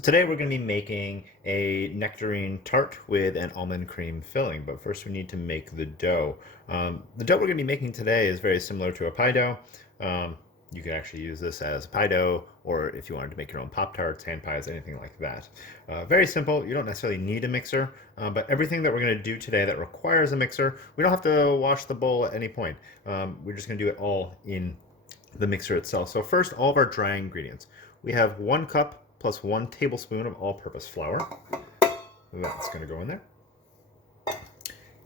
So today we're going to be making a nectarine tart with an almond cream filling, but first we need to make the dough. The dough we're going to be making today is very similar to a pie dough. You can actually use this as pie dough, or if you wanted to make your own Pop-Tarts, hand pies, anything like that. Very simple. You don't necessarily need a mixer, but everything that we're going to do today that requires a mixer, we don't have to wash the bowl at any point. We're just going to do it all in the mixer itself. So first, all of our dry ingredients. We have 1 cup plus 1 tablespoon of all-purpose flour. That's going to go in there.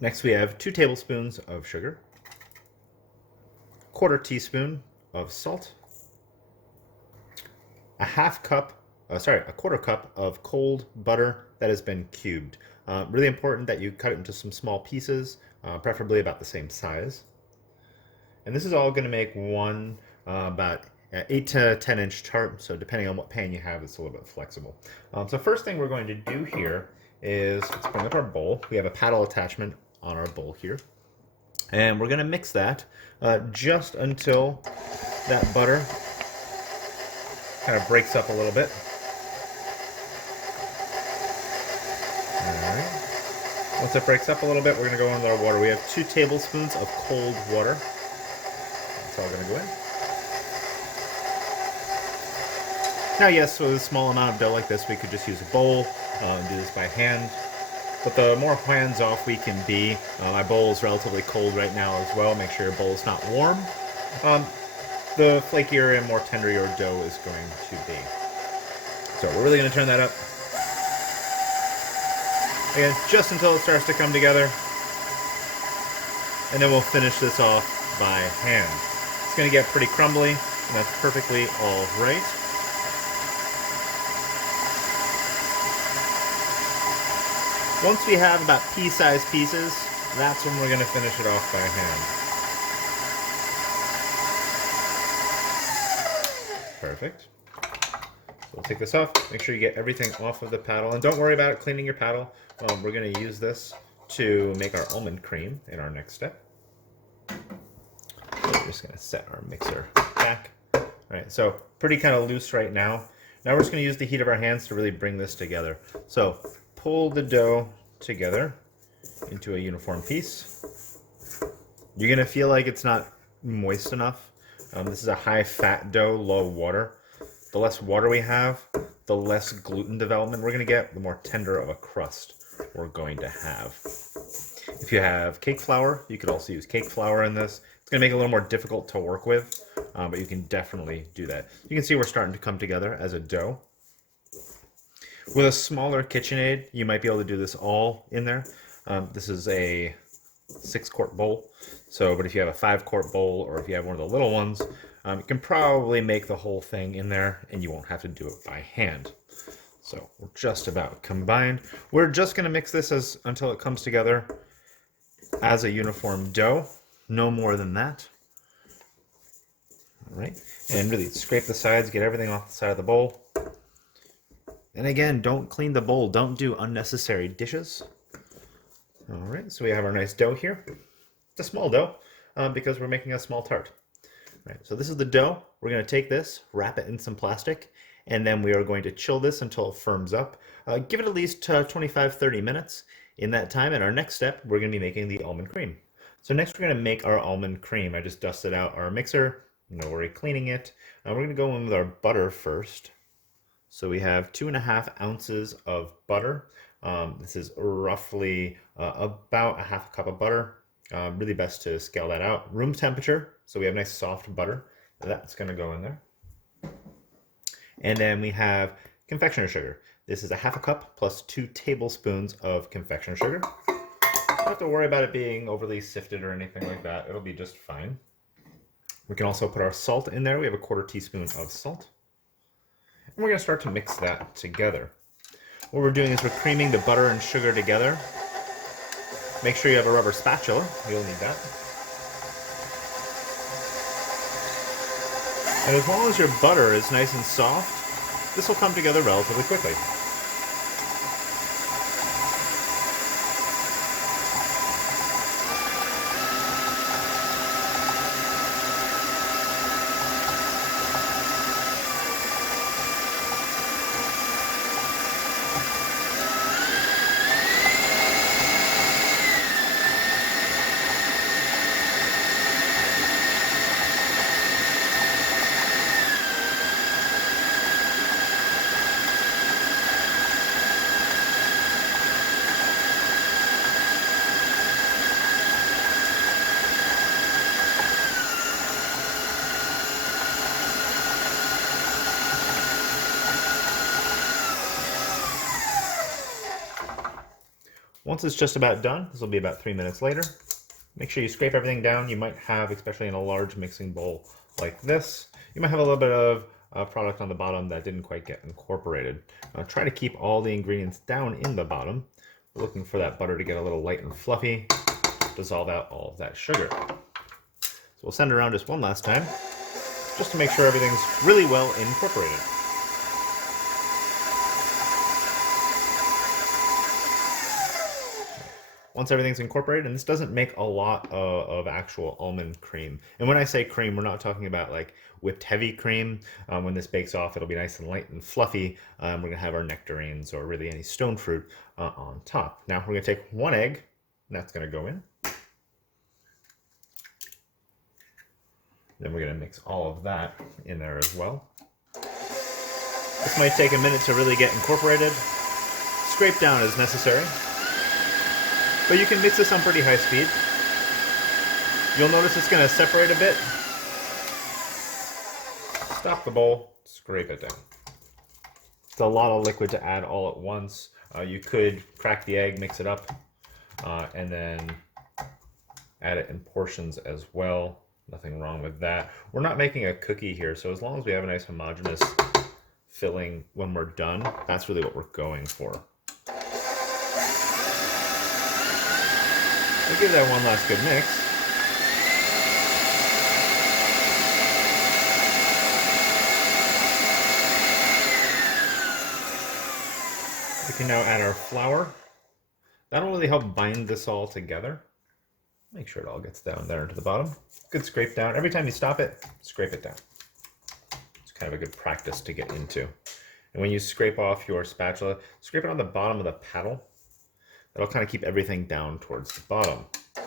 Next, we have 2 tablespoons of sugar, quarter teaspoon of salt, a quarter cup of cold butter that has been cubed. Really important that you cut it into some small pieces, preferably about the same size. And this is all going to make one about 8 to 10 inch tart, so depending on what pan you have, it's a little bit flexible. So first thing we're going to do here is let's bring up our bowl. We have a paddle attachment on our bowl here. And we're going to mix that just until that butter kind of breaks up a little bit. All right. Once it breaks up a little bit, we're going to go in with our water. We have 2 tablespoons of cold water. That's all going to go in. Now, yes, with a small amount of dough like this, we could just use a bowl and do this by hand. But the more hands-off we can be, my bowl is relatively cold right now as well. Make sure your bowl is not warm. The flakier and more tender your dough is going to be. So we're really going to turn that up. Again, just until it starts to come together. And then we'll finish this off by hand. It's going to get pretty crumbly, and that's perfectly all right. Once we have about pea-sized pieces, that's when we're going to finish it off by hand. Perfect. So we'll take this off. Make sure you get everything off of the paddle. And don't worry about cleaning your paddle. We're going to use this to make our almond cream in our next step. So we're just going to set our mixer back. All right, so pretty kind of loose right now. Now we're just going to use the heat of our hands to really bring this together. So pull the dough together into a uniform piece. You're going to feel like it's not moist enough. This is a high-fat dough, low water. The less water we have, the less gluten development we're going to get, the more tender of a crust we're going to have. If you have cake flour, you could also use cake flour in this. It's going to make it a little more difficult to work with, but you can definitely do that. You can see we're starting to come together as a dough. With a smaller KitchenAid, you might be able to do this all in there. This is a 6-quart bowl. But if you have a 5-quart bowl, or if you have one of the little ones, you can probably make the whole thing in there, and you won't have to do it by hand. So we're just about combined. We're just going to mix this until it comes together as a uniform dough. No more than that. All right, and really scrape the sides, get everything off the side of the bowl. And again, don't clean the bowl. Don't do unnecessary dishes. All right, so we have our nice dough here. It's a small dough because we're making a small tart. All right, so this is the dough. We're going to take this, wrap it in some plastic, and then we are going to chill this until it firms up. Give it at least 25-30 minutes. In that time, in our next step, we're going to be making the almond cream. So next we're going to make our almond cream. I just dusted out our mixer. No worry cleaning it. We're going to go in with our butter first. So we have 2.5 ounces of butter. This is roughly about a half cup of butter. Really best to scale that out. Room temperature, so we have nice soft butter. That's going to go in there. And then we have confectioner sugar. This is a half a cup plus 2 tablespoons of confectioner sugar. Don't have to worry about it being overly sifted or anything like that. It'll be just fine. We can also put our salt in there. We have a quarter teaspoon of salt. And we're going to start to mix that together. What we're doing is we're creaming the butter and sugar together. Make sure you have a rubber spatula. You'll need that. And as long as your butter is nice and soft, this will come together relatively quickly. Once it's just about done, this will be about 3 minutes later. Make sure you scrape everything down. You might have, especially in a large mixing bowl like this, you might have a little bit of product on the bottom that didn't quite get incorporated. Try to keep all the ingredients down in the bottom. We're looking for that butter to get a little light and fluffy, dissolve out all of that sugar. So we'll send it around just one last time, just to make sure everything's really well incorporated. Once everything's incorporated, and this doesn't make a lot of actual almond cream. And when I say cream, we're not talking about like whipped heavy cream. When this bakes off, it'll be nice and light and fluffy. We're gonna have our nectarines or really any stone fruit on top. Now we're gonna take 1 egg, and that's gonna go in. Then we're gonna mix all of that in there as well. This might take a minute to really get incorporated. Scrape down as necessary. But you can mix this on pretty high speed. You'll notice it's going to separate a bit. Stop the bowl, scrape it down. It's a lot of liquid to add all at once. You could crack the egg, mix it up, and then add it in portions as well. Nothing wrong with that. We're not making a cookie here, so as long as we have a nice homogeneous filling when we're done, that's really what we're going for. We'll give that one last good mix. We can now add our flour. That'll really help bind this all together. Make sure it all gets down there into the bottom. Good scrape down. Every time you stop it, scrape it down. It's kind of a good practice to get into. And when you scrape off your spatula, scrape it on the bottom of the paddle. That'll kind of keep everything down towards the bottom. So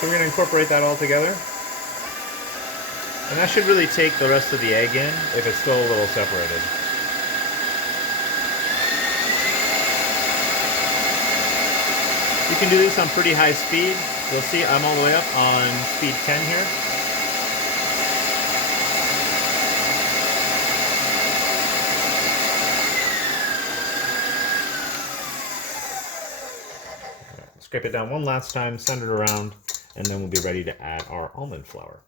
we're going to incorporate that all together. And that should really take the rest of the egg in if it's still a little separated. You can do this on pretty high speed. You'll see I'm all the way up on speed 10 here. Scrape it down one last time, send it around, and then we'll be ready to add our almond flour.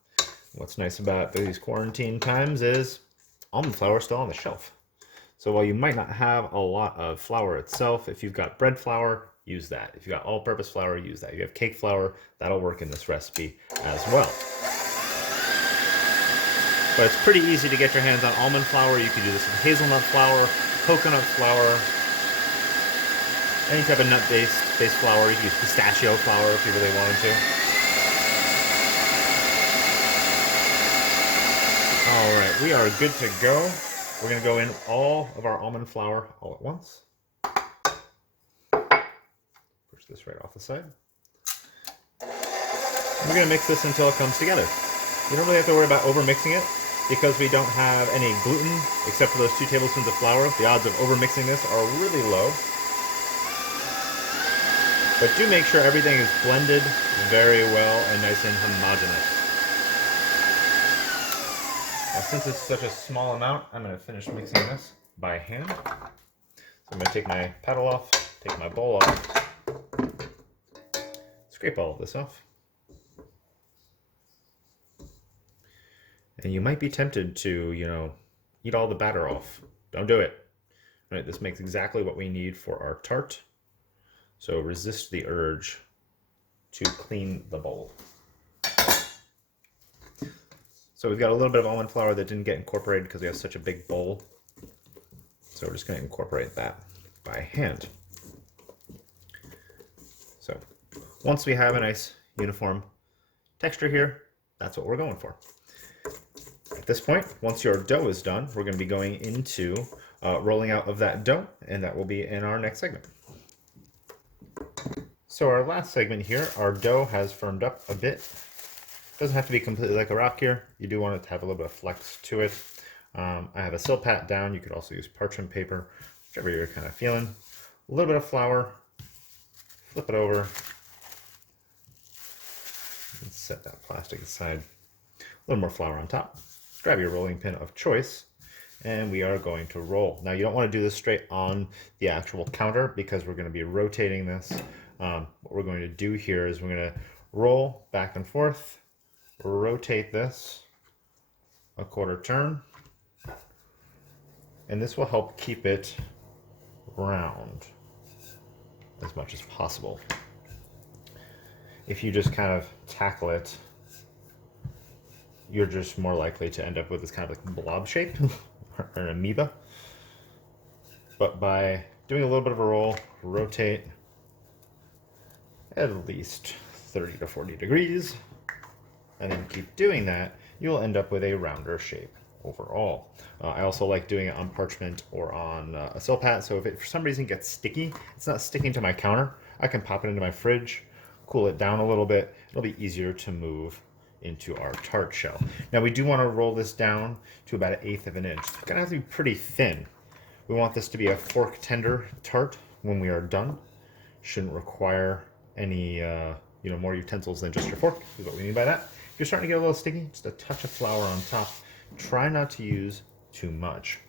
What's nice about these quarantine times is almond flour is still on the shelf. So while you might not have a lot of flour itself, if you've got bread flour, use that. If you've got all-purpose flour, use that. If you have cake flour, that'll work in this recipe as well. But it's pretty easy to get your hands on almond flour. You can do this with hazelnut flour, coconut flour, any type of nut-based flour. You can use pistachio flour if you really wanted to. All right, we are good to go. We're going to go in all of our almond flour all at once. Push this right off the side. We're going to mix this until it comes together. You don't really have to worry about over-mixing it because we don't have any gluten except for those 2 tablespoons of flour. The odds of over-mixing this are really low. But do make sure everything is blended very well and nice and homogeneous. Now, since it's such a small amount, I'm going to finish mixing this by hand. So I'm going to take my paddle off, take my bowl off, scrape all of this off. And you might be tempted to, eat all the batter off. Don't do it. All right, this makes exactly what we need for our tart. So resist the urge to clean the bowl. So we've got a little bit of almond flour that didn't get incorporated because we have such a big bowl. So we're just going to incorporate that by hand. So once we have a nice uniform texture here, that's what we're going for. At this point, once your dough is done, we're going to be going into rolling out of that dough, and that will be in our next segment. So our last segment here, our dough has firmed up a bit. Doesn't have to be completely like a rock here. You do want it to have a little bit of flex to it. I have a Silpat down. You could also use parchment paper, whichever you're kind of feeling. A little bit of flour. Flip it over. And set that plastic aside. A little more flour on top. Grab your rolling pin of choice and we are going to roll. Now you don't want to do this straight on the actual counter because we're going to be rotating this. What we're going to do here is we're going to roll back and forth, rotate this a quarter turn, and this will help keep it round as much as possible. If you just kind of tackle it, you're just more likely to end up with this kind of like blob shape or an amoeba. But by doing a little bit of a roll, rotate at least 30 to 40 degrees, and then keep doing that, you'll end up with a rounder shape overall. I also like doing it on parchment or on a silpat, so if it for some reason gets sticky, it's not sticking to my counter, I can pop it into my fridge, cool it down a little bit, it'll be easier to move into our tart shell. Now we do want to roll this down to about 1/8 of an inch. It's gonna have to be pretty thin. We want this to be a fork tender tart when we are done. Shouldn't require any more utensils than just your fork, is what we mean by that. If you're starting to get a little sticky, just a touch of flour on top. Try not to use too much.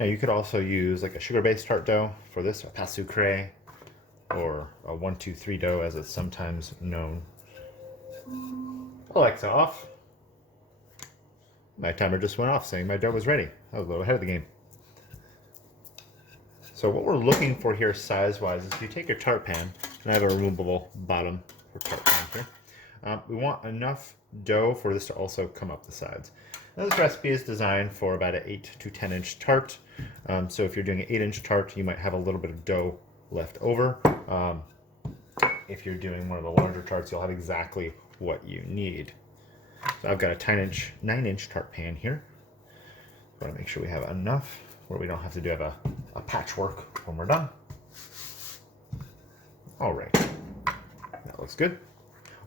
Now you could also use like a sugar-based tart dough for this, a pâte sucrée, or a 1-2-3 dough as it's sometimes known. Alexa off. My timer just went off saying my dough was ready. I was a little ahead of the game. So what we're looking for here size-wise is if you take your tart pan, and I have a removable bottom for tart pan here, we want enough dough for this to also come up the sides. Now this recipe is designed for about an 8 to 10 inch tart. So if you're doing an 8-inch tart, you might have a little bit of dough left over. If you're doing one of the larger tarts, you'll have exactly what you need. So I've got a 9-inch tart pan here. I want to make sure we have enough where we don't have to do a patchwork when we're done. All right, that looks good.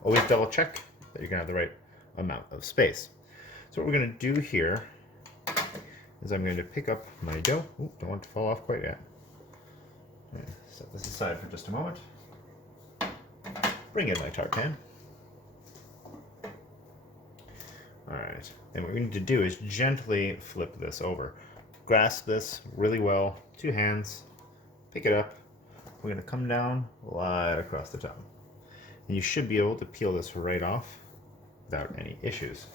Always double check that you're gonna have the right amount of space. So what we're gonna do here is I'm going to pick up my dough. Ooh, don't want it to fall off quite yet. Set this aside for just a moment. Bring in my tart pan. All right, and what we need to do is gently flip this over. Grasp this really well, 2 hands, pick it up. We're gonna come down right across the top. And you should be able to peel this right off without any issues.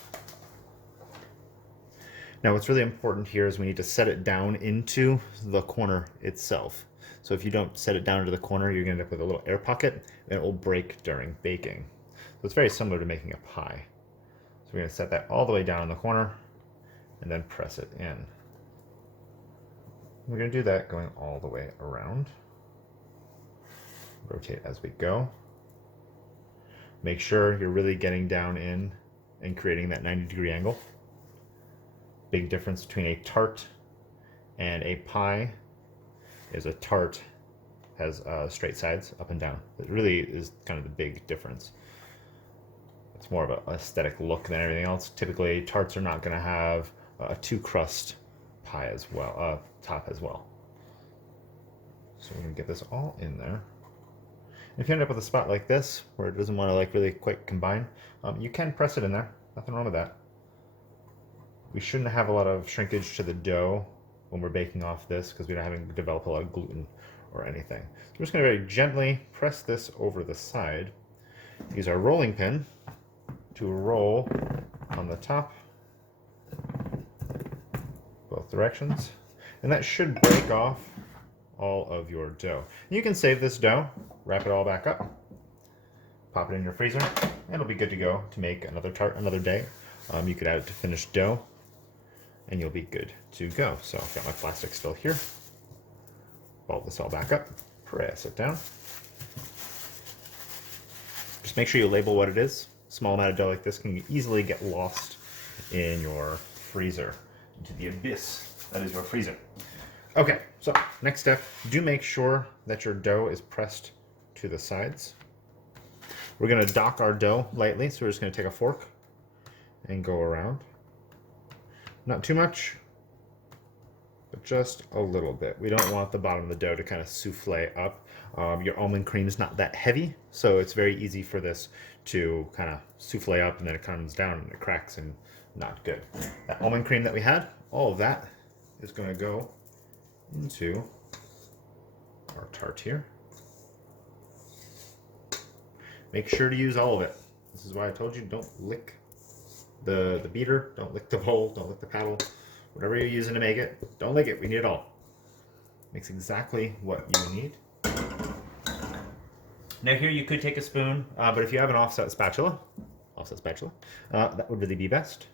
Now what's really important here is we need to set it down into the corner itself. So if you don't set it down into the corner, you're gonna end up with a little air pocket and it will break during baking. So it's very similar to making a pie. So we're gonna set that all the way down in the corner and then press it in. We're gonna do that going all the way around. Rotate as we go. Make sure you're really getting down in and creating that 90-degree angle. Big difference between a tart and a pie is a tart has straight sides up and down. It really is kind of the big difference. It's more of an aesthetic look than everything else. Typically, tarts are not going to have a 2-crust pie as well, top as well. So we're going to get this all in there. If you end up with a spot like this where it doesn't want to like really quite combine, you can press it in there. Nothing wrong with that. We shouldn't have a lot of shrinkage to the dough when we're baking off this because we're not having to develop a lot of gluten or anything. So we're just going to very gently press this over the side. Use our rolling pin to roll on the top, both directions, and that should break off all of your dough. You can save this dough, wrap it all back up, pop it in your freezer, and it'll be good to go to make another tart another day. You could add it to finished dough, and you'll be good to go. So I've got my plastic still here. Ball this all back up, press it down. Just make sure you label what it is. Small amount of dough like this can easily get lost in your freezer, into the abyss that is your freezer. Okay, so next step, do make sure that your dough is pressed to the sides. We're gonna dock our dough lightly, so we're just gonna take a fork and go around. Not too much, but just a little bit. We don't want the bottom of the dough to kind of souffle up. Your almond cream is not that heavy, so it's very easy for this to kind of souffle up and then it comes down and it cracks and not good. That almond cream that we had, all of that is going to go into our tart here. Make sure to use all of it. This is why I told you don't lick the beater, don't lick the bowl, don't lick the paddle. Whatever you're using to make it, don't lick it. We need it all. Makes exactly what you need. Now here you could take a spoon, but if you have an offset spatula, that would really be best.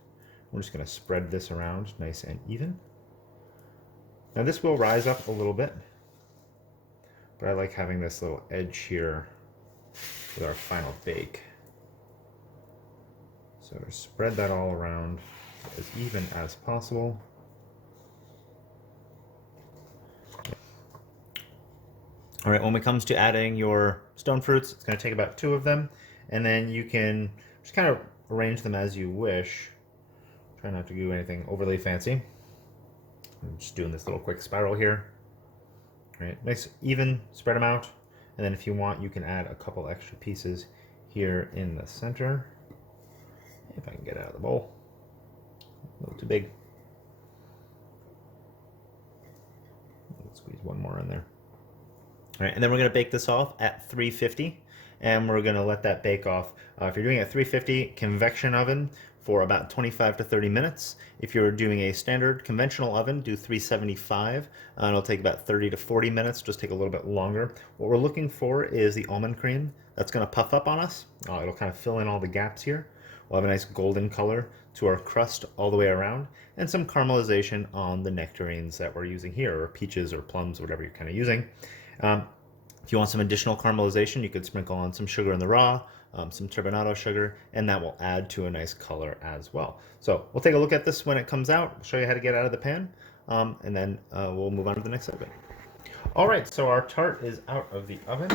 We're just going to spread this around nice and even. Now this will rise up a little bit, but I like having this little edge here with our final bake. So spread that all around as even as possible. All right, when it comes to adding your stone fruits, it's going to take about 2 of them, and then you can just kind of arrange them as you wish. Try not to do anything overly fancy. I'm just doing this little quick spiral here. All right, nice even, spread them out, and then if you want, you can add a couple extra pieces here in the center. If I can get it out of the bowl. A little too big. Let's squeeze one more in there. All right, and then we're going to bake this off at 350, and we're going to let that bake off. If you're doing it at 350 convection oven for about 25 to 30 minutes. If you're doing a standard conventional oven, do 375, and it'll take about 30 to 40 minutes, just take a little bit longer. What we're looking for is the almond cream that's going to puff up on us. It'll kind of fill in all the gaps here. We'll have a nice golden color to our crust all the way around, and some caramelization on the nectarines that we're using here, or peaches or plums, whatever you're kind of using. If you want some additional caramelization, you could sprinkle on some sugar in the raw, some turbinado sugar, and that will add to a nice color as well. So we'll take a look at this when it comes out. We'll show you how to get it out of the pan, and then we'll move on to the next segment. All right, so our tart is out of the oven,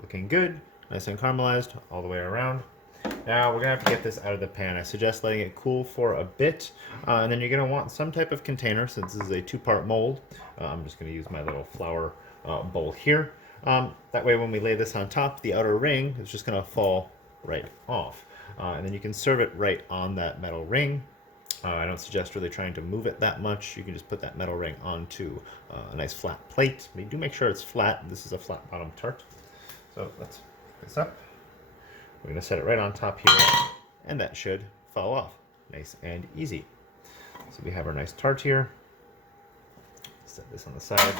looking good, nice and caramelized all the way around. Now we're gonna have to get this out of the pan. I suggest letting it cool for a bit, and then you're gonna want some type of container since this is a 2-part mold. I'm just gonna use my little flour bowl here. That way when we lay this on top, the outer ring is just gonna fall right off. And then you can serve it right on that metal ring. I don't suggest really trying to move it that much. You can just put that metal ring onto a nice flat plate. But you do make sure it's flat. This is a flat bottom tart. So let's pick this up. We're gonna set it right on top here, and that should fall off nice and easy. So we have our nice tart here. Set this on the side.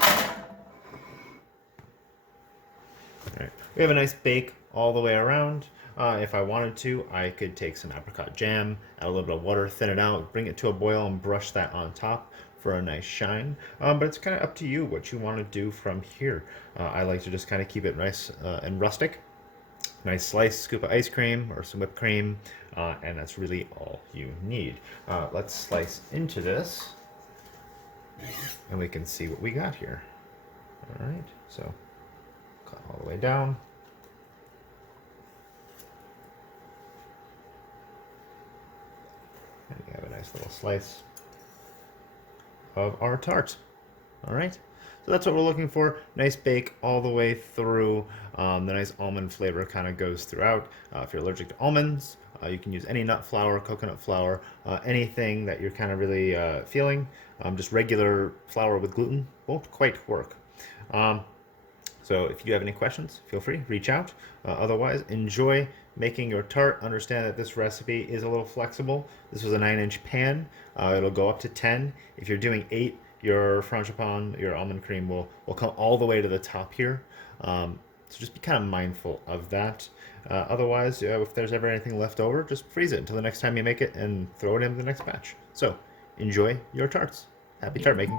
All right. We have a nice bake all the way around. If I wanted to, I could take some apricot jam, add a little bit of water, thin it out, bring it to a boil, and brush that on top for a nice shine. But it's kind of up to you what you want to do from here. I like to just kind of keep it nice and rustic. Nice sliced scoop of ice cream or some whipped cream, and that's really all you need. Let's slice into this, and we can see what we got here. All right, so cut all the way down. And we have a nice little slice of our tart. All right. So that's what we're looking for. Nice bake all the way through. The nice almond flavor kind of goes throughout. If you're allergic to almonds, you can use any nut flour, coconut flour, anything that you're kind of really feeling. Just regular flour with gluten won't quite work. So if you have any questions, feel free, reach out. Otherwise, enjoy making your tart. Understand that this recipe is a little flexible. This was a 9-inch pan. It'll go up to 10. If you're doing 8, your frangipan, your almond cream will come all the way to the top here. So just be kind of mindful of that. Otherwise, if there's ever anything left over, just freeze it until the next time you make it and throw it in the next batch. So enjoy your tarts. Happy tart making.